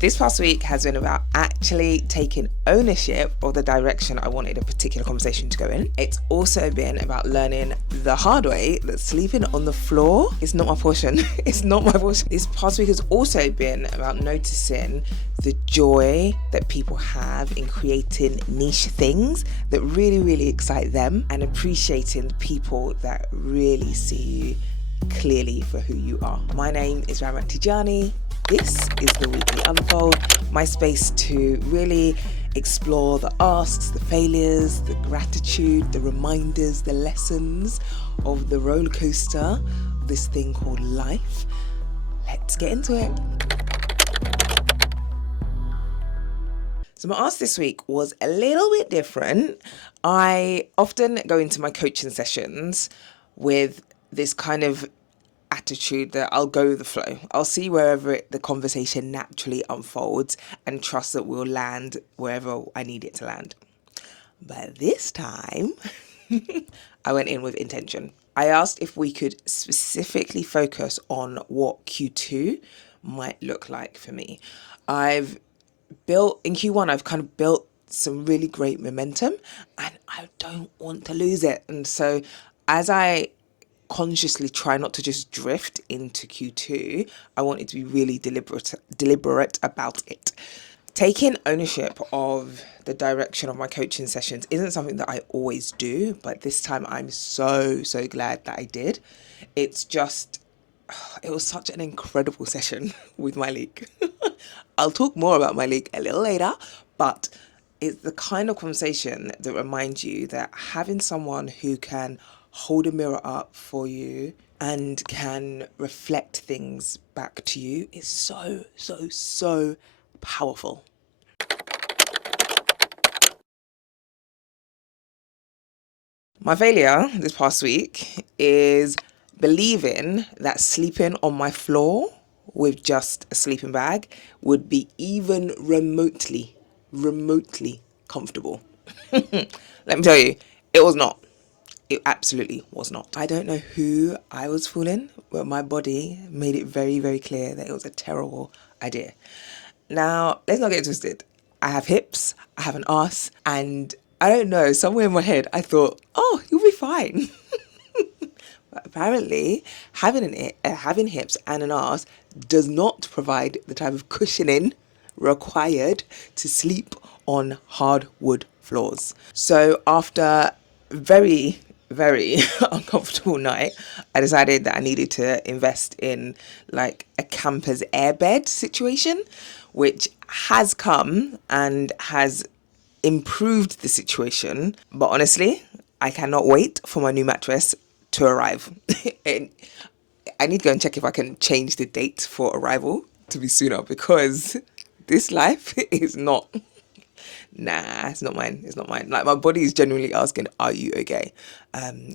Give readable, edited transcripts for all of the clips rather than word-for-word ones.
This past week has been about actually taking ownership of the direction I wanted a particular conversation to go in. It's also been about learning the hard way that sleeping on the floor is not my portion. It's not my portion. This past week has also been about noticing the joy that people have in creating niche things that really, really excite them, and appreciating the people that really see you clearly for who you are. My name is Ramat Tijani. This is the Weekly Unfold, my space to really explore the asks, the failures, the gratitude, the reminders, the lessons of the roller coaster, this thing called life. Let's get into it. So my ask this week was a little bit different. I often go into my coaching sessions with this kind of attitude that I'll go with the flow. I'll see wherever the conversation naturally unfolds and trust that we'll land wherever I need it to land. But this time, I went in with intention. I asked if we could specifically focus on what Q2 might look like for me. In Q1, I've kind of built some really great momentum and I don't want to lose it. And so as I consciously try not to just drift into Q2, I wanted to be really deliberate about it. Taking ownership of the direction of my coaching sessions isn't something that I always do, but this time I'm so glad that I did. It was such an incredible session with my league. I'll talk more about my league a little later, but it's the kind of conversation that reminds you that having someone who can hold a mirror up for you and can reflect things back to you is so powerful. My failure this past week is believing that sleeping on my floor with just a sleeping bag would be even remotely comfortable. Let me tell you, it was not. It absolutely was not. I don't know who I was fooling, but my body made it very clear that it was a terrible idea. Now, let's not get twisted. I have hips, I have an ass, and I don't know, somewhere in my head, I thought, oh, you'll be fine. But apparently, having hips and an ass does not provide the type of cushioning required to sleep on hardwood floors. So after very uncomfortable night, I decided that I needed to invest in like a camper's airbed situation, which has come and has improved the situation. But honestly, I cannot wait for my new mattress to arrive. And I need to go and check if I can change the date for arrival to be sooner, because this life is not. Nah, it's not mine. It's not mine. Like, my body is genuinely asking, are you okay?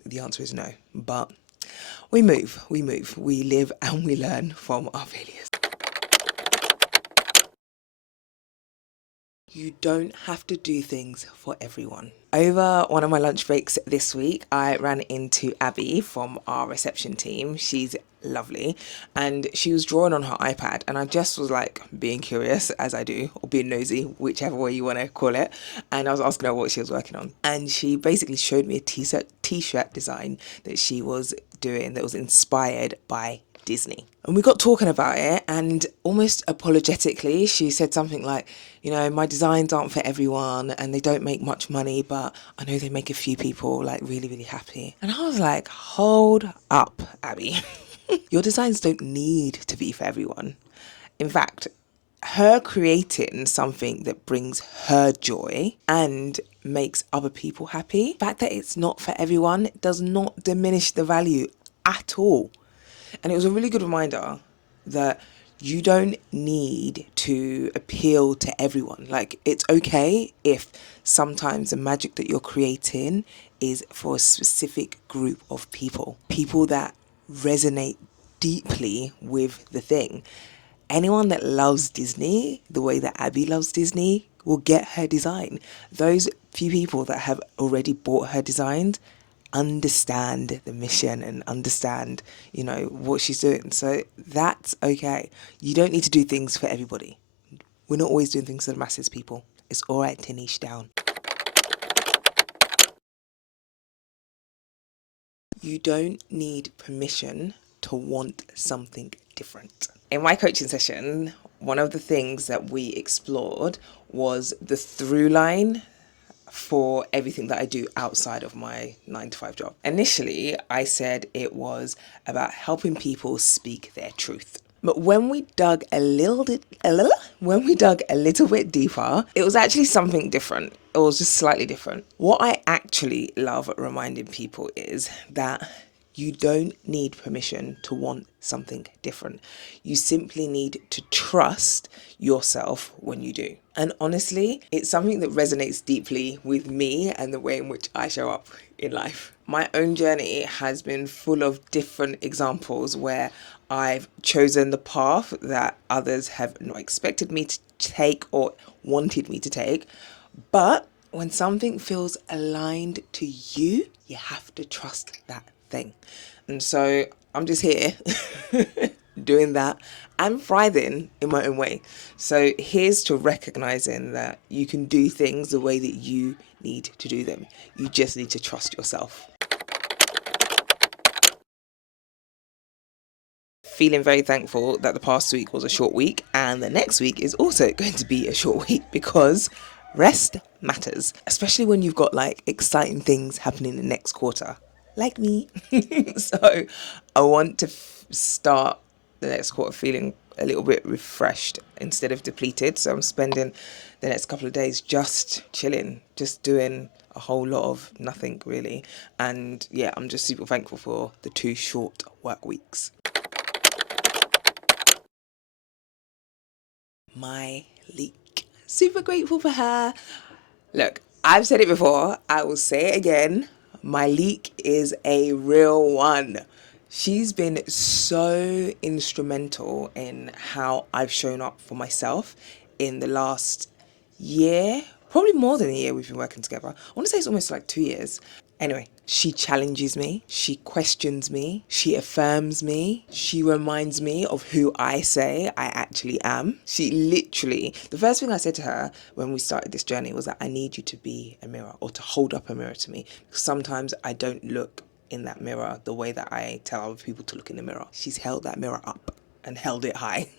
The answer is no. But we move. We live and we learn from our failures. You don't have to do things for everyone. Over one of my lunch breaks this week, I ran into Abby from our reception team. She's lovely, and she was drawing on her iPad, and I just was like being curious, as I do, or being nosy, whichever way you want to call it, and I was asking her what she was working on, and she basically showed me a t-shirt design that she was doing that was inspired by Disney. And we got talking about it, and almost apologetically, she said something like, you know, my designs aren't for everyone and they don't make much money, but I know they make a few people like really happy. And I was like, hold up, Abby. Your designs don't need to be for everyone. In fact, her creating something that brings her joy and makes other people happy, the fact that it's not for everyone does not diminish the value at all. And it was a really good reminder that you don't need to appeal to everyone. Like, it's okay if sometimes the magic that you're creating is for a specific group of people that resonate deeply with the thing. Anyone that loves Disney the way that Abby loves Disney will get her design. Those few people that have already bought her designs understand the mission and understand, what she's doing. So that's okay. You don't need to do things for everybody. We're not always doing things for the masses, people. It's all right to niche down. You don't need permission to want something different. In my coaching session, one of the things that we explored was the through line for everything that I do outside of my 9 to 5 job. Initially, I said it was about helping people speak their truth. But when we dug a little bit deeper, it was actually something different. It was just slightly different. What I actually love reminding people is that you don't need permission to want something different. You simply need to trust yourself when you do. And honestly, it's something that resonates deeply with me and the way in which I show up in life. My own journey has been full of different examples where I've chosen the path that others have not expected me to take or wanted me to take. But when something feels aligned to you, you have to trust that thing. And so I'm just here doing that and thriving in my own way. So here's to recognizing that you can do things the way that you need to do them. You just need to trust yourself. Feeling very thankful that the past week was a short week and the next week is also going to be a short week because rest matters, especially when you've got like exciting things happening in the next quarter, like me. So I want to start the next quarter feeling a little bit refreshed instead of depleted. So I'm spending the next couple of days just chilling, just doing a whole lot of nothing really. And yeah, I'm just super thankful for the 2 short work weeks. My leak. Super grateful for her. Look, I've said it before, I will say it again. My leak is a real one. She's been so instrumental in how I've shown up for myself in the last year, probably more than a year we've been working together. I want to say it's almost like 2 years. Anyway, she challenges me, she questions me, she affirms me, she reminds me of who I say I actually am. She literally, the first thing I said to her when we started this journey was that I need you to be a mirror or to hold up a mirror to me. Because sometimes I don't look in that mirror the way that I tell other people to look in the mirror. She's held that mirror up and held it high.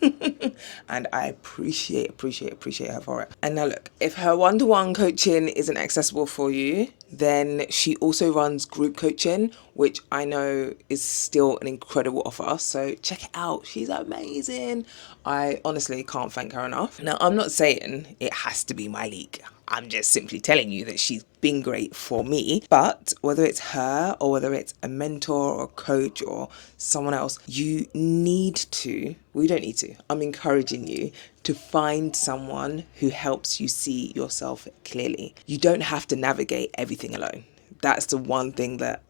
And I appreciate her for it. And now look, if her one-to-one coaching isn't accessible for you, then she also runs group coaching, which I know is still an incredible offer. So check it out. She's amazing. I honestly can't thank her enough. Now, I'm not saying it has to be my leak. I'm just simply telling you that she's been great for me. But whether it's her or whether it's a mentor or a coach or someone else, you need to, we don't need to, I'm encouraging you to find someone who helps you see yourself clearly. You don't have to navigate everything alone. That's the one thing that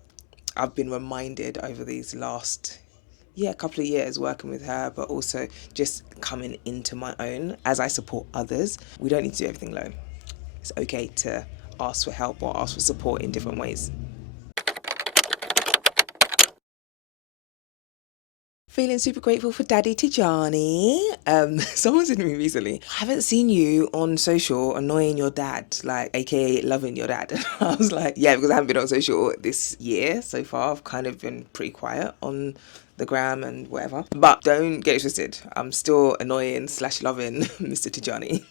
I've been reminded over these last couple of years working with her, but also just coming into my own as I support others. We don't need to do everything alone. It's okay to ask for help or ask for support in different ways. Feeling super grateful for Daddy Tijani. Someone said to me recently, I haven't seen you on social annoying your dad, like aka loving your dad. And I was like, yeah, because I haven't been on social this year so far. I've kind of been pretty quiet on the gram and whatever. But don't get it twisted. I'm still annoying / loving Mr. Tijani.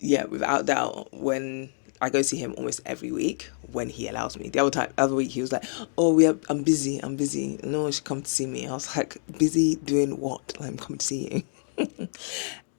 Yeah, without doubt, when I go see him almost every week when he allows me. The other week he was like, "Oh, I'm busy. No one should come to see me." I was like, "Busy doing what? Like, I'm coming to see you."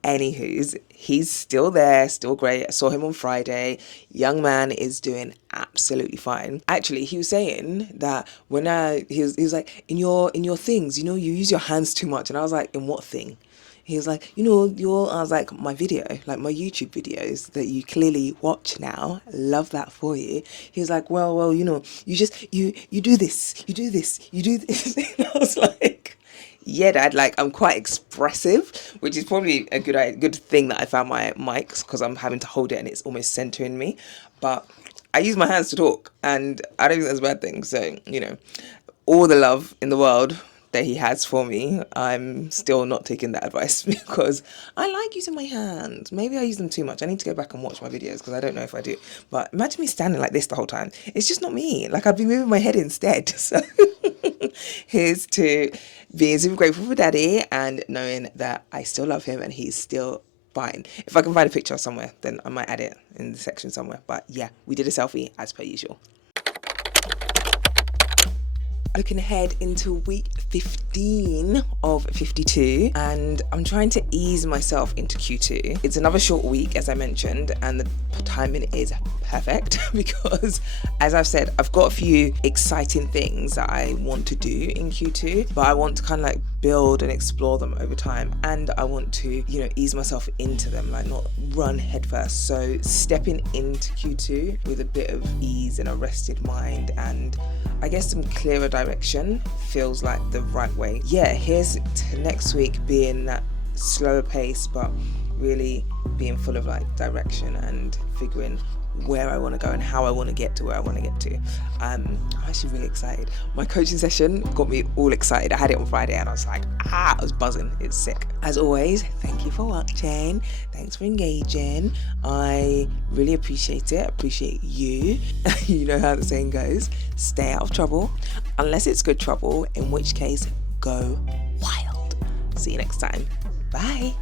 Anywho's, he's still there, still great. I saw him on Friday. Young man is doing absolutely fine. Actually, he was saying that when he was like, in your things, you use your hands too much, and I was like, in what thing? He was like, I was like, my video, like my YouTube videos that you clearly watch now, love that for you. He was like, well, you just, you do this, you do this, you do this. And I was like, yeah, Dad, like I'm quite expressive, which is probably a good thing that I found my mics because I'm having to hold it and it's almost centering me. But I use my hands to talk and I don't think that's a bad thing. So, all the love in the world that he has for me, I'm still not taking that advice because I like using my hands. Maybe I use them too much. I need to go back and watch my videos because I don't know if I do. But imagine me standing like this the whole time. It's just not me. Like, I'd be moving my head instead. So here's to being super grateful for Daddy and knowing that I still love him and he's still fine. If I can find a picture somewhere, then I might add it in the section somewhere. But yeah, we did a selfie as per usual. Looking ahead into week 15 of 52, and I'm trying to ease myself into Q2. It's another short week, as I mentioned, and the timing is perfect because, as I've said, I've got a few exciting things that I want to do in Q2, but I want to kind of like build and explore them over time, and I want to, ease myself into them, like not run headfirst. So stepping into Q2 with a bit of ease and a rested mind and I guess some clearer direction feels like the right way. Yeah, here's to next week being that slower pace, but really being full of like direction and figuring where I want to go and how I want to get to where I want to get to. I'm actually really excited. My coaching session got me all excited. I had it on Friday and I was like, I was buzzing. It's sick. As always, thank you for watching. Thanks for engaging. I really appreciate it. Appreciate you. You know how the saying goes, stay out of trouble, unless it's good trouble, in which case, go wild. See you next time. Bye.